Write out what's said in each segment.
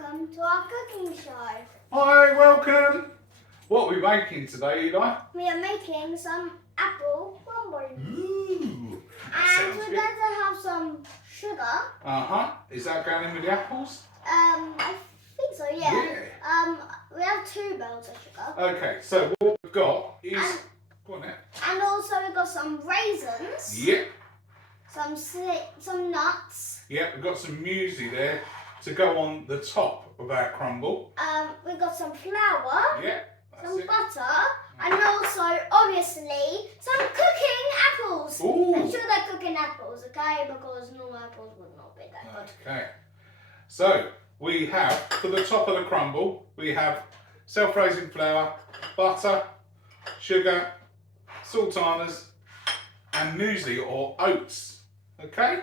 welcome to our cooking show. Hi, welcome. What are we making today, Eli? We are making some apple crumble. Ooh, And we're going to have some sugar. Is that going in with the apples? I think so, yeah. We have 2 bowls of sugar. Okay, so what we've got is... Go on then. And also we've got some raisins. Yep. Some nuts. Yep, we've got some muesli there to go on the top of our crumble. We've got some flour. Yep, that's some it. butter. And also, obviously, some cooking apples. Ooh. I'm sure they're cooking apples, okay? Because normal apples would not be that good. Okay. So, we have, for the top of the crumble, we have self-raising flour, butter, sugar, sultanas, and muesli or oats. Okay?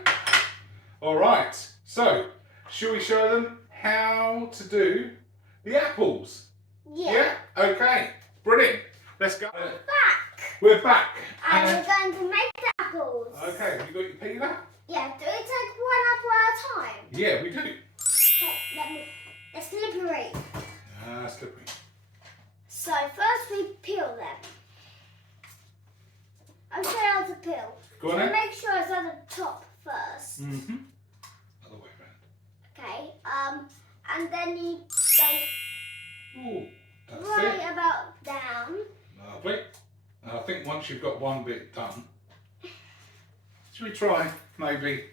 Alright, so, shall we show them how to do the apples? Yeah. Okay, brilliant. Let's go. Back. We're back. And we're going to make the apples. Okay, have you got your peeler? Yeah, do we take one apple at a time? Yeah, we do. Okay, they're slippery. Slippery. So first we peel them. I'll show you how to peel. Go on So then. make sure it's at the top first. Mm-hmm. Other way around. Okay, and then you go Ooh, that's right it. about down. Lovely. And I think once you've got one bit done, should we try maybe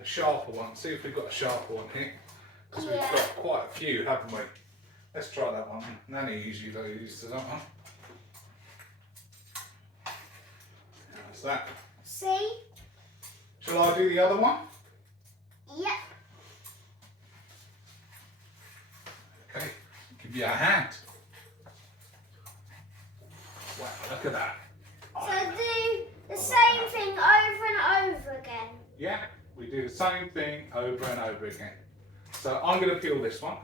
a sharper one? See if we've got a sharper one here. Because we've got quite a few, haven't we? Let's try that one. Nanny usually uses that one. How's that? See? Shall I do the other one? Yep. Okay, give you a hand. Wow, look at that. So do the same thing over and over again. Yeah, we do the same thing over and over again. So I'm going to peel this one.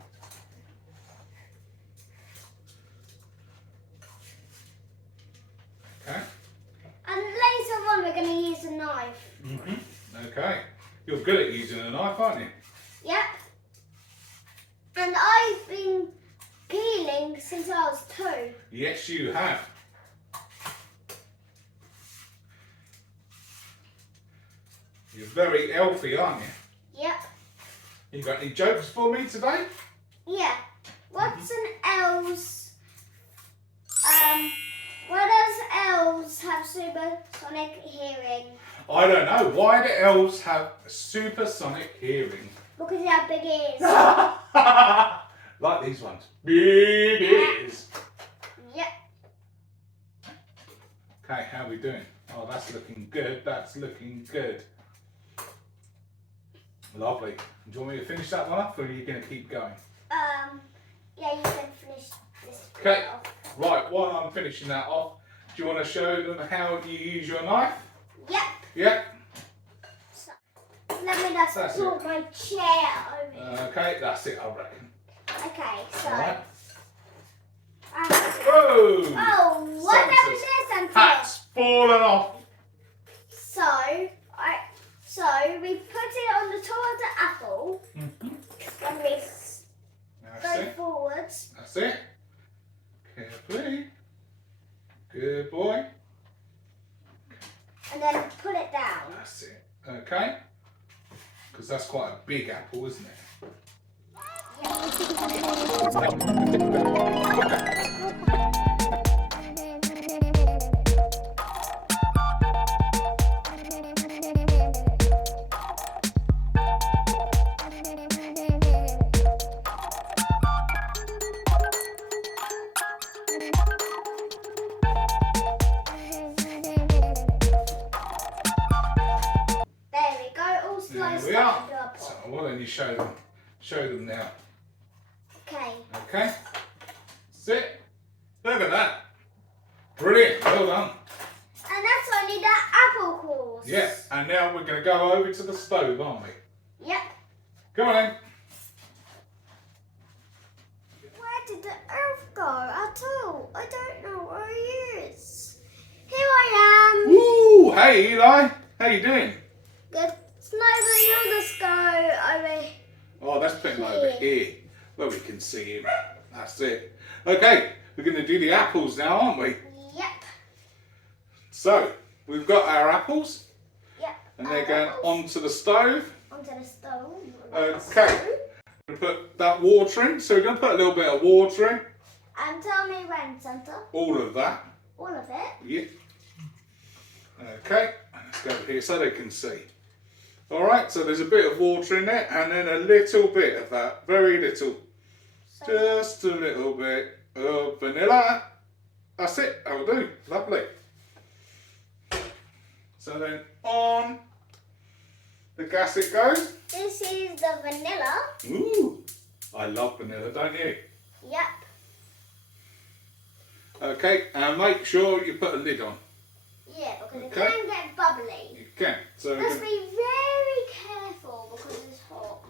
Okay. And later on we're going to use a knife. Okay. You're good at using a knife, aren't you? Yep. And I've been peeling since I was 2. Yes, you have. You're very elfy, aren't you? Yep. You got any jokes for me today? Yeah. What's an elves? Why does elves have supersonic hearing? I don't know. Why do elves have supersonic hearing? Because they have big ears. Like these ones. Big ears. Yep. Okay, how are we doing? Oh, that's looking good. That's looking good. Lovely. Do you want me to finish that one off, or are you going to keep going? Yeah, you can finish this. Okay. off. Right, while I'm finishing that off, do you want to show them how you use your knife? Yep. Yep. So, let me just That's pull it. my chair over here. Okay, that's it, I reckon. Okay, so. Alright. Oh, Whoa! what happened Sensors. this and Hat's fallen off. So we put it on the top of the apple and we That's go it. forwards. That's it. Carefully. Good boy. And then pull it down. That's it. Okay. Because that's quite a big apple, isn't it? There we go, all There sliced we up are. into a So, pot. why don't you show them now? Okay. Okay. That's it. Look at that. Brilliant. Well done. And that's only the apple cores. Yeah. And now we're going to go over to the stove, aren't we? Yep. Go on then. Where did the elf go at all? I don't know where he is. Here I am. Woo! Hey Eli. How you doing? Good. Snowball, you'll just go over. Oh, let's put him over here. where we can see him. That's it. Okay, we're going to do the apples now, aren't we? Yep. So, we've got our apples. Yep. And they're going onto the stove. Onto the stove. Okay. We're going to put that water in. So we're going to put a little bit of water in. And tell me when, Santa. All of that. All of it? Yeah. Okay. Let's go over here so they can see. Alright, so there's a bit of water in there and then a little bit of that. Very little. Just a little bit of vanilla. That's it. That'll do. Lovely. So then on the gas it goes. This is the vanilla. Ooh, I love vanilla, don't you? Yep. Okay, and make sure you put a lid on. Yeah, because Okay. it can get bubbly. You can. So Must be very careful because it's hot.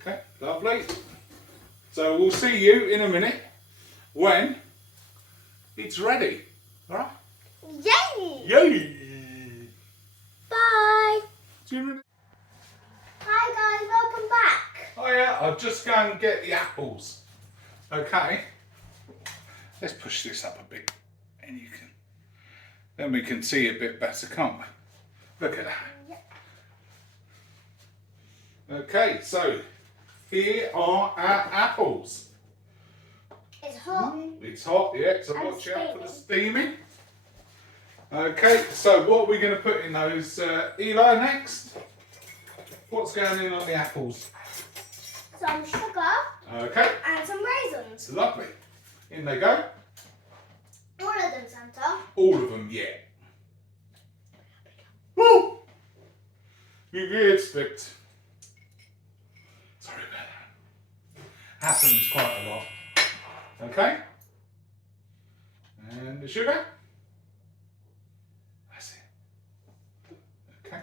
okay, lovely. So we'll see you in a minute when it's ready. All right? Yay! Yay! Bye. See you in a minute. Hi guys, welcome back. Oh yeah, I'll just go and get the apples. Okay. Let's push this up a bit, and you can. Then we can see a bit better, can't we? Look at that. Yep. Okay, so here are our apples. It's hot. It's hot, yeah, so And watch out for the steaming. Okay, so what are we going to put in those, Eli, next? What's going in on the apples? Some sugar Okay, and some raisins. lovely. In they go. All of them, Santa. All of them, yeah. Woo! You get sticked. Sorry about that. Happens quite a lot. Okay. And the sugar. That's it. Okay.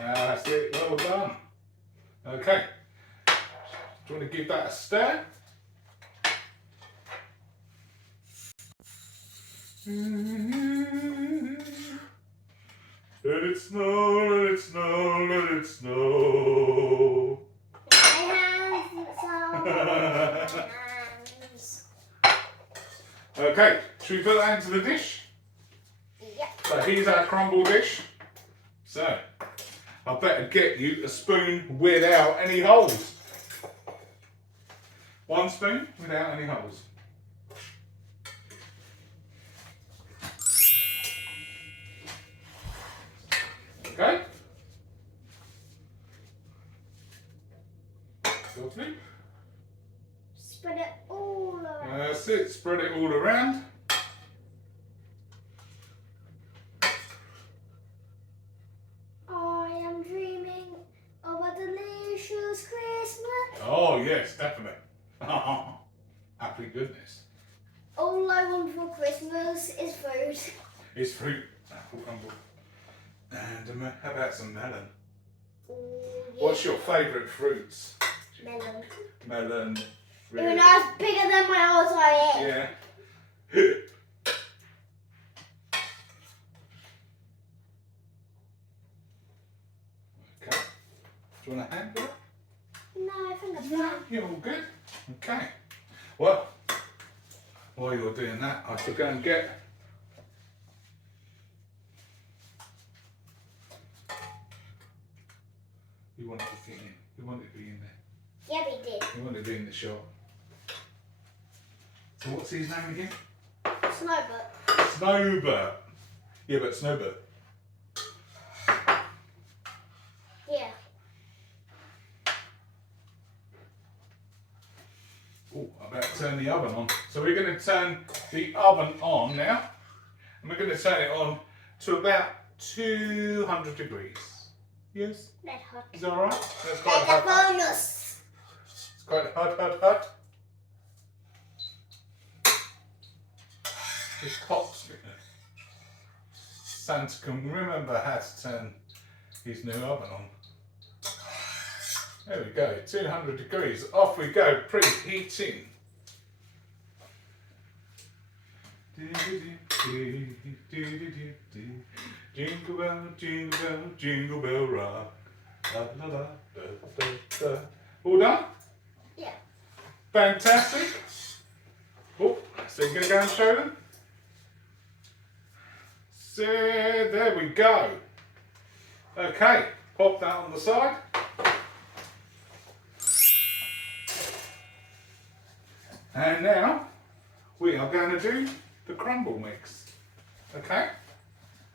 That's it. Well done. Okay. Do you want to give that a stir? Let it snow, let it snow, let it snow. My hands, some hands. Okay, should we put that into the dish? Yep. So here's our crumble dish. So, I better get you a spoon without any holes. One spoon without any holes. Okay. Lovely. Spread it all around. That's it, spread it all around. I am dreaming of a delicious Christmas. Oh yes, definitely. Happy goodness. All I want for Christmas is food. It's fruit, apple crumble. And how about some melon? Ooh, yeah. What's your favourite fruits? Melon. Melon. Even though it's bigger than my whole head. Yeah. Okay. Do you want a hand with it? No, I think I'm No, fine. you're all good. Okay. Well, while you're doing that, I shall go and get. You want it to be in. You want it to be in there. Yeah, we did. You want it to be in the shop. So what's his name again? Snowbird. Snowbird. Yeah, but Snowbird. Yeah. Oh, I better turn the oven on. So we're going to turn the oven on now. And we're going to turn it on to about 200 degrees. Yes? Red hot. Is that alright? That's quite Like a hot. bonus. It's quite hot. This pot's Santa can remember how to turn his new oven on. There we go, 200 degrees. Off we go, preheating. Jingle bell, jingle bell, jingle bell rock. Da, da, da, da, da, da. All done? Yeah. Fantastic. Oh, so you're going to go and show them? So there we go. Okay, pop that on the side. And now we are going to do the crumble mix. Okay?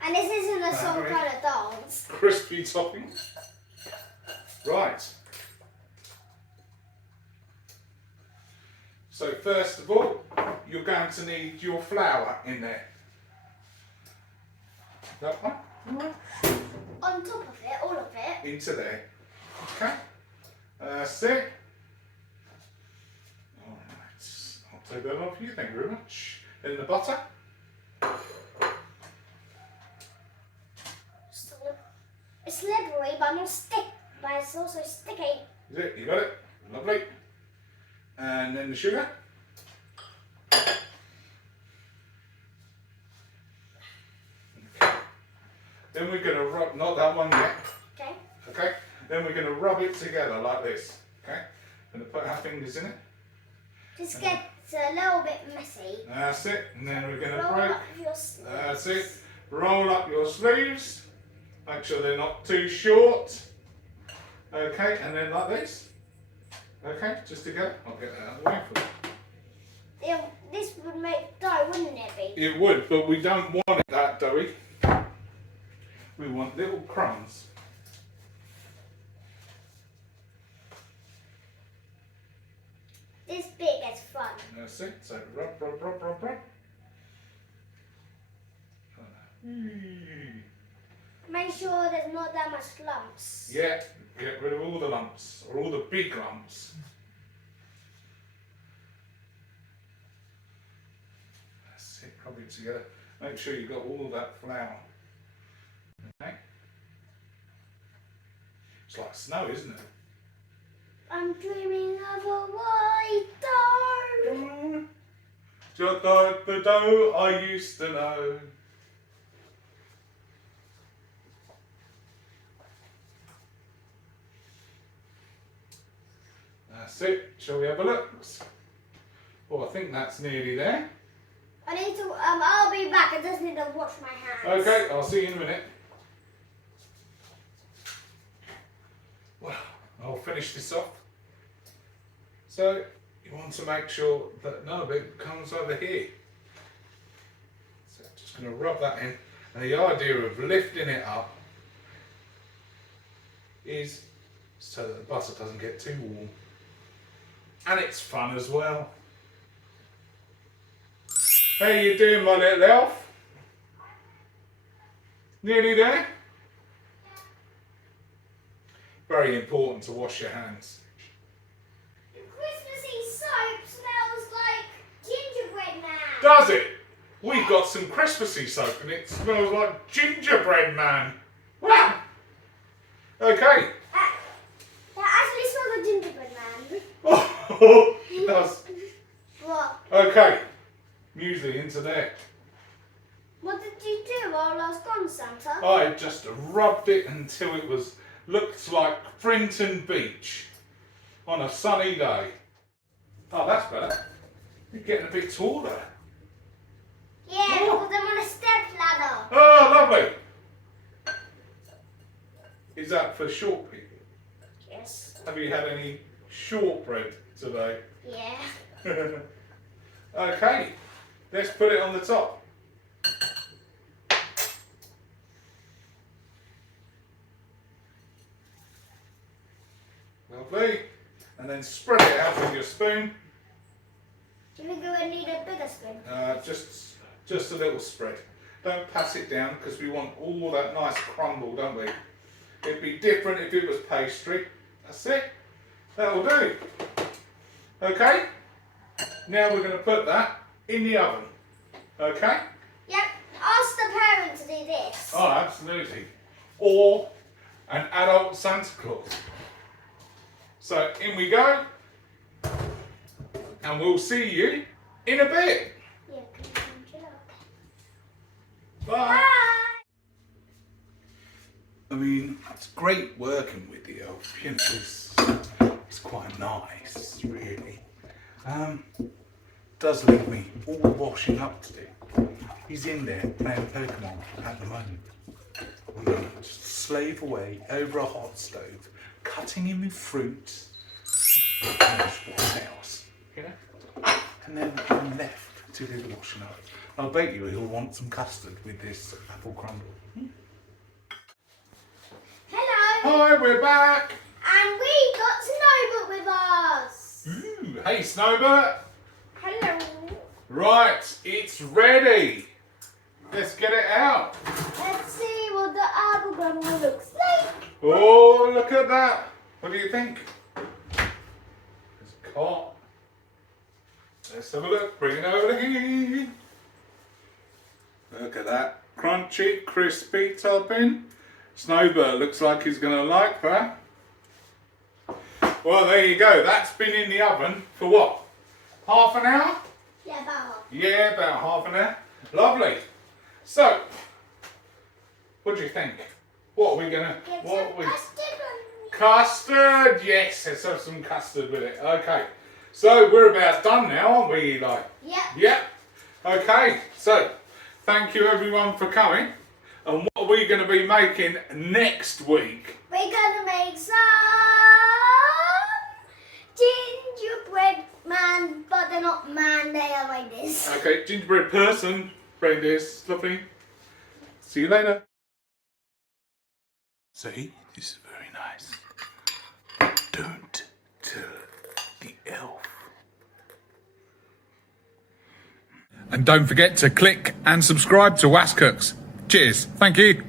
And this isn't a some kind of dance. Crispy topping. Right. So first of all, you're going to need your flour in there. That one? On top of it, all of it. Into there. Okay? That's it. Alright. I'll take that off you, thank you very much. Then the butter. It's slippery, but not stick. But it's also sticky. Is it? You got it? Lovely. And then the sugar. Okay. Then we're going to rub, not that one yet. Okay. Okay. Then we're going to rub it together like this. Okay. Going to put our fingers in it. Just gets a little bit messy. That's it. And then we're going to Roll break. up your sleeves. That's it. Roll up your sleeves. Make sure they're not too short. Okay. And then like this. Okay. Just together. I'll get that out of the way for you. Yeah, this would make dough, wouldn't it be? It would, but we don't want it that doughy. We want little crumbs. This bit gets fun. That's it. So rub, rub, rub, rub, rub. Make sure there's not that much lumps. Yeah, get rid of all the lumps, or all the big lumps. That's it, rub it together. Make sure you've got all of that flour. Okay? It's like snow, isn't it? I'm dreaming of a white dough. Just like the dough I used to know. That's it. Shall we have a look? Oh, I think that's nearly there. I need to, I'll be back. I just need to wash my hands. Okay, I'll see you in a minute. Well, I'll finish this off. So, you want to make sure that none of it comes over here. So, I'm just going to rub that in. And the idea of lifting it up is so that the butter doesn't get too warm. And it's fun as well. How you doing, my little elf? Nearly there? Very important to wash your hands. The Christmassy soap smells like gingerbread man. Does it? We've got some Christmassy soap and it smells like gingerbread man. Wow! Okay. That actually smells like gingerbread man. Oh, it does. What? Okay. Muesli into there. What did you do while I was gone, Santa? I just rubbed it until it looked like Brinton Beach on a sunny day. Oh, that's better. You're getting a bit taller. Yeah, Oh. because I'm on a step ladder. Oh, lovely. Is that for short people? Yes. Have you had any shortbread today? Yeah. Okay, let's put it on the top. Lovely. And then spread it out with your spoon. Do you think I would need a bigger spoon? Just a little spread. Don't pass it down because we want all that nice crumble, don't we? It'd be different if it was pastry. That's it. That'll do. Okay. Now we're going to put that in the oven. Okay? Yep. Ask the parent to do this. Oh, absolutely. Or an adult Santa Claus. So in we go. And we'll see you in a bit. Yeah, can you punch it up? Bye. Bye. I mean, it's great working with the elf. You know, it's quite nice, really. Does leave me all the washing up to do. He's in there playing Pokemon at the moment. I'm going to just slave away over a hot stove, cutting him with fruit. And what else, you know? And then I'm left to do the washing up. I'll bet you he'll want some custard with this apple crumble. Hello. Hi, we're back. And we got Snowbird with us. Ooh, hey, Snowbird. Hello. Right, it's ready. Let's get it out. Let's see what the apple crumble looks like. Oh, look at that. What do you think? It's caught. Let's have a look. Bring it over here. Look at that. Crunchy, crispy topping. Snowbird looks like he's going to like that. Well, there you go. That's been in the oven for what? Half an hour? Yeah, about. Yeah, about half an hour. Lovely. So, what do you think? What are we going to... Get What some are we... custard on. Custard! Yes, let's have some custard with it. Okay. So, we're about done now, aren't we, Eli? Yep. Yep. Okay, so, thank you everyone for coming. And what are we going to be making next week? We're gonna make some gingerbread man, but they're not man, they are like this. Okay, gingerbread person, reindeers, lovely. See you later. See, this is very nice. Don't tell the elf. And don't forget to click and subscribe to Was Cooks. Cheers. Thank you.